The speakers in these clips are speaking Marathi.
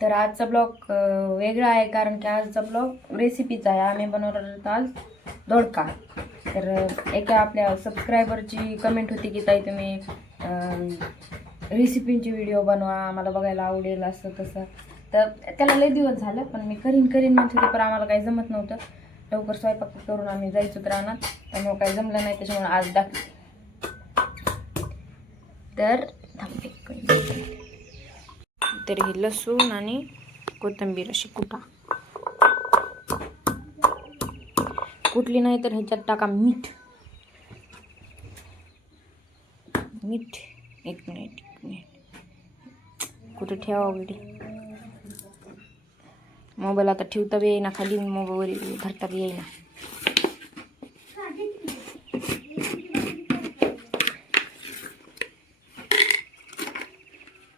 तर आजचा ब्लॉग वेगळा आहे, कारण की आजचा ब्लॉग रेसिपीचा आहे. आम्ही बनवलेला होता आज दोडका. तर एका आपल्या सबस्क्रायबरची कमेंट होती की ताई तुम्ही रेसिपींची व्हिडिओ बनवा, आम्हाला बघायला आवडेल असं तसं. तर त्याला लय दिवस झालं, पण मी करीन म्हणत होते, पण आम्हाला काही जमत नव्हतं. लवकर स्वयंपाक करून आम्ही जायचो तर रानात, त्यामुळे काही जमलं नाही. त्याच्यामुळे आज तर तर ही लसूण आणि कोथिंबीर अशी कुठली नाही तर ह्याच्यात टाका मीठ. एक मिनिट कुठे ठेवा वगैरे मोबाईल आता ठेवता येईना खाली, मोबाईलवर धरता येईना.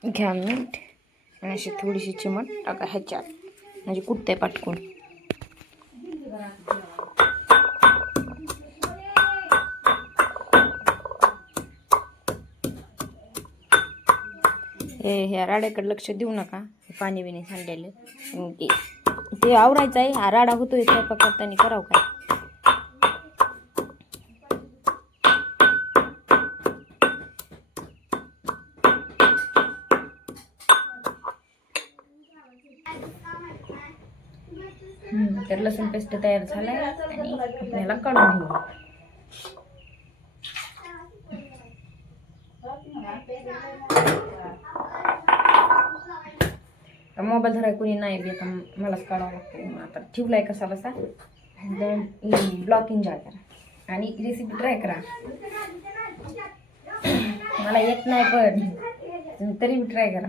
घ्या मीठ आणि अशी थोडीशी चिमट टाका ह्याच्यात, म्हणजे कुठते पाटकून. ह्या राड्याकडे लक्ष देऊ नका, पाणी बिणी सांडलेलं ते आवरायचं आहे. हा राडा होतोय स्वयंपाक करताना, करावं काय. तर लसूण पेस्ट तयार झालाय आणि आपल्याला काढून घेऊ. मोबाईल धराय कोणी नाही बी, आता मलाच काढावं लागतं. आता ठेवलाय कसा बसा. ब्लॉक एन्जॉय करा आणि रेसिपी ट्राय करा. मला येत नाही पण तरी मी ट्राय करा.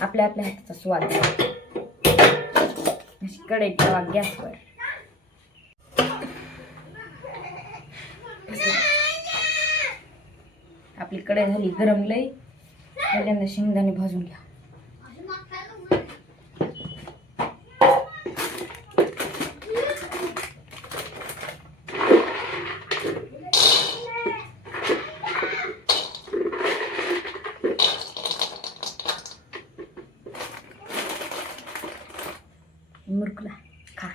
आपल्या हाताचा स्वाद. अशी कढई ठेवा गॅसवर. आपली कढई झाली गरम. लई पहिल्यांदा शेंगदाणे भाजून घ्या. मुरकुला खा.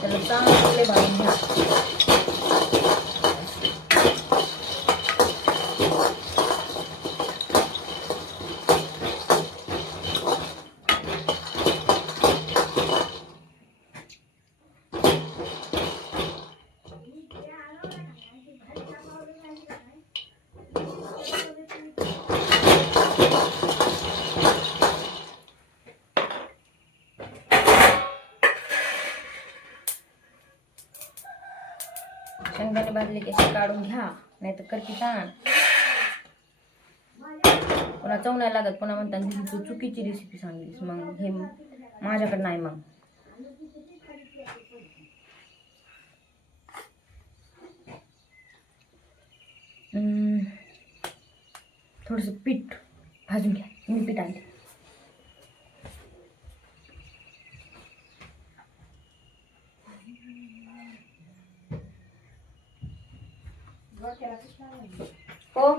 त्याला चांगले भाजून घ्या. शेंगदाणे भाजले की असे काढून घ्या, नाही तर करकी ताण. पुन्हा चव नाही लागत. पुन्हा म्हणतात तू चुकीची रेसिपी सांगलीस. मग हे माझ्याकडे नाही. मग थोडंसं पीठ भाजून घ्या. मी पीठ आणते. हो,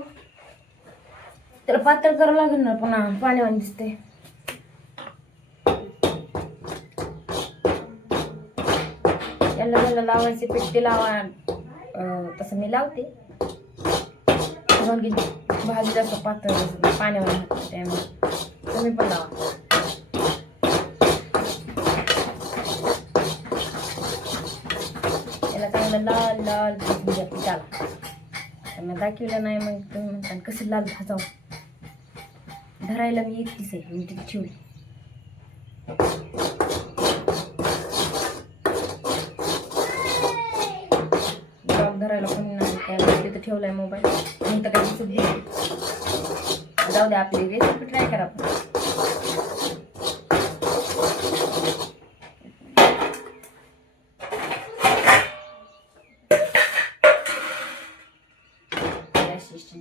त्याला पातळ करावं लागेल ना, पुन्हा पाण्यावानी दिसते. याला लावायचे पीठ ते लावा. तसं मी लावते. भाजी जास्त पातळ पाण्यावानी, त्यामुळे तुम्ही पण लावा. त्याला चांगलं लाल लाल भाजून घ्या पिठाला. त्यांना दाखवलं नाही, मग तुम्ही म्हणता कसं लाल भाजावं. धरायला मी एकटीच आहे, मी तिथे ठेवली. ब्लॉग धरायला कोणी नाही, त्यामुळे तिथं ठेवलाय मोबाईल. मी तर काही दिसत घेते. जाऊ द्या, आपली रेसिपी ट्राय करा.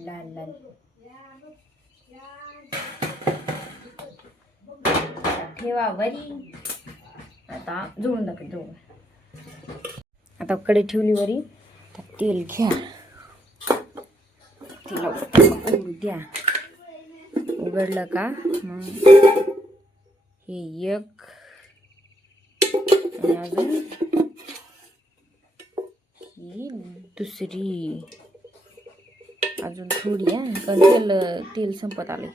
लाल लाल ठेवा वरी. आता जोडून दाखवेल जोडून. आता कडे ठेवली वरी, तेल घ्या, तिला उघडू द्या. उघडलं का मग हे एक आणि अजून ही दुसरी, अजून थोडी आहे कारण तेल संपत आले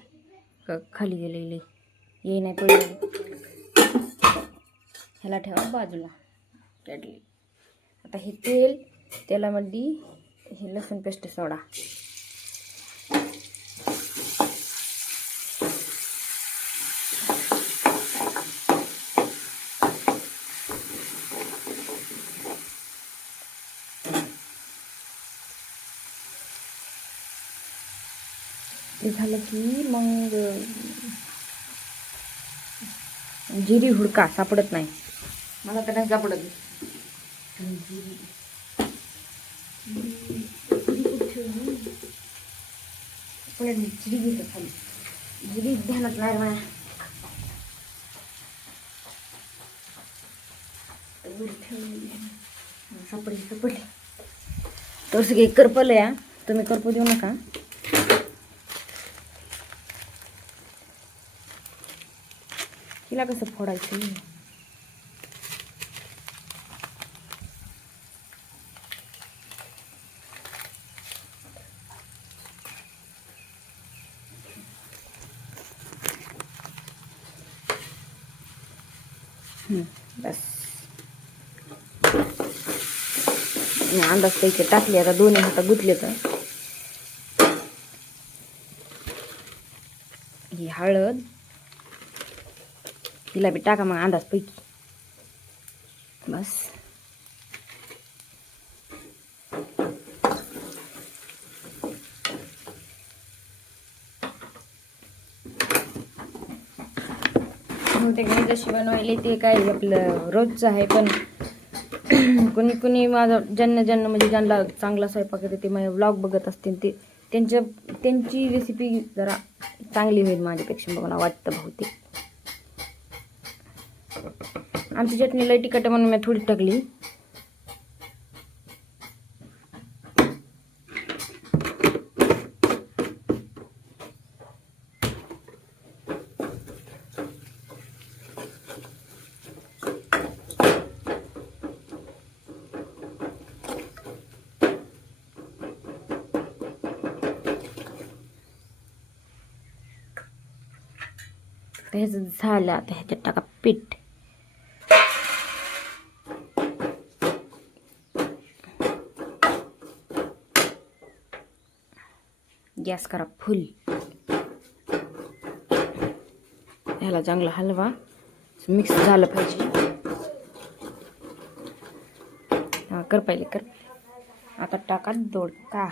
खाली गेलेले ये नाही पडले. ह्याला ठेवा बाजूला काढली. आता हे तेलामध्ये हे लसूण पेस्ट सोडा. ते झालं की मग जिरी हुडका सापडत नाही मला तर नाही सापडत. जिरी घेतो खाली, जिरी ध्यानात नाही मला. सापडली तर सगळे करपल या, तुम्ही करपू देऊ नका. तिला कसं फोडायचं बस. अंदाज पैकी टाकले. आता दोन्ही हातात गुतले तर ही हळद हिला बी टाका मग अंदाज पैकी. बस ते मी जशी बनवायली ते काय आपलं रोजचं आहे. पण कुणी माझं ज्यांना म्हणजे ज्यांना चांगला स्वयंपाक येते ते माझे व्लॉग बघत असतील, ते त्यांची रेसिपी जरा चांगली होईल माझ्यापेक्षा मला वाटतं बहुतेक. आमची चटणी लई तिखट म्हणून मी थोडी टाकली. ह्याचं झालं. आता ह्याच्यात टाका पीठ. गॅस करा फुल. ह्याला चांगला हलवा, मिक्स झालं पाहिजे. कर पाहिले. आता टाका दोडका.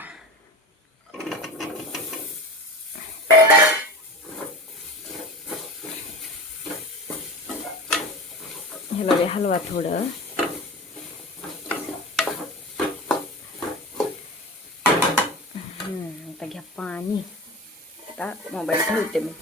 ह्याला बी हलवा थोडं. आता घ्या पाणी. आता मोबाईल ठेवते मी.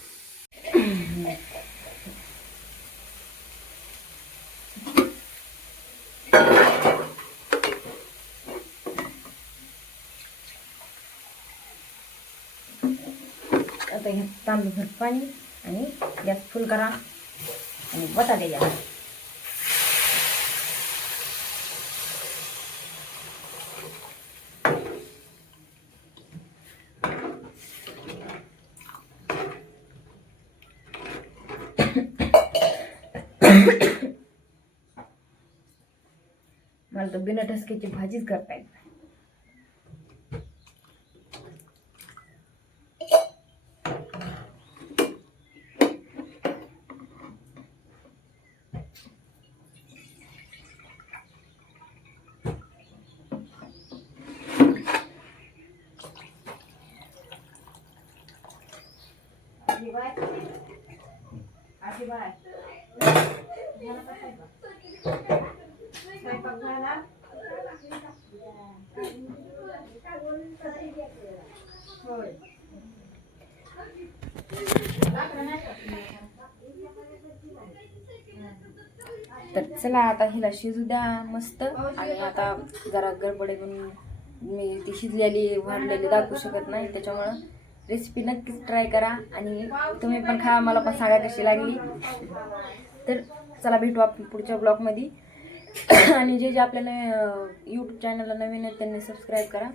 आता घ्या तांदूळ भर पाणी आणि गॅस फुल करा आणि बटाटे द्या. मला तर बिना ठसक्याची भाजीच करता येत नाही. तर चला आता हिला शिजू द्या मस्त. आणि आता जरा गडबड आहे म्हणून मी ती शिजलेली वाढलेली दाखवू शकत नाही, त्याच्यामुळं रेसिपी नक्कीच ट्राय करा आणि तुम्ही पण खा, मला पण सांगा कशी लागली. तर चला भेटू आपण पुढच्या ब्लॉगमध्ये. आणि जे जे आपल्याला यूट्यूब चॅनलला नवीन आहेत त्यांनी सबस्क्राईब करा.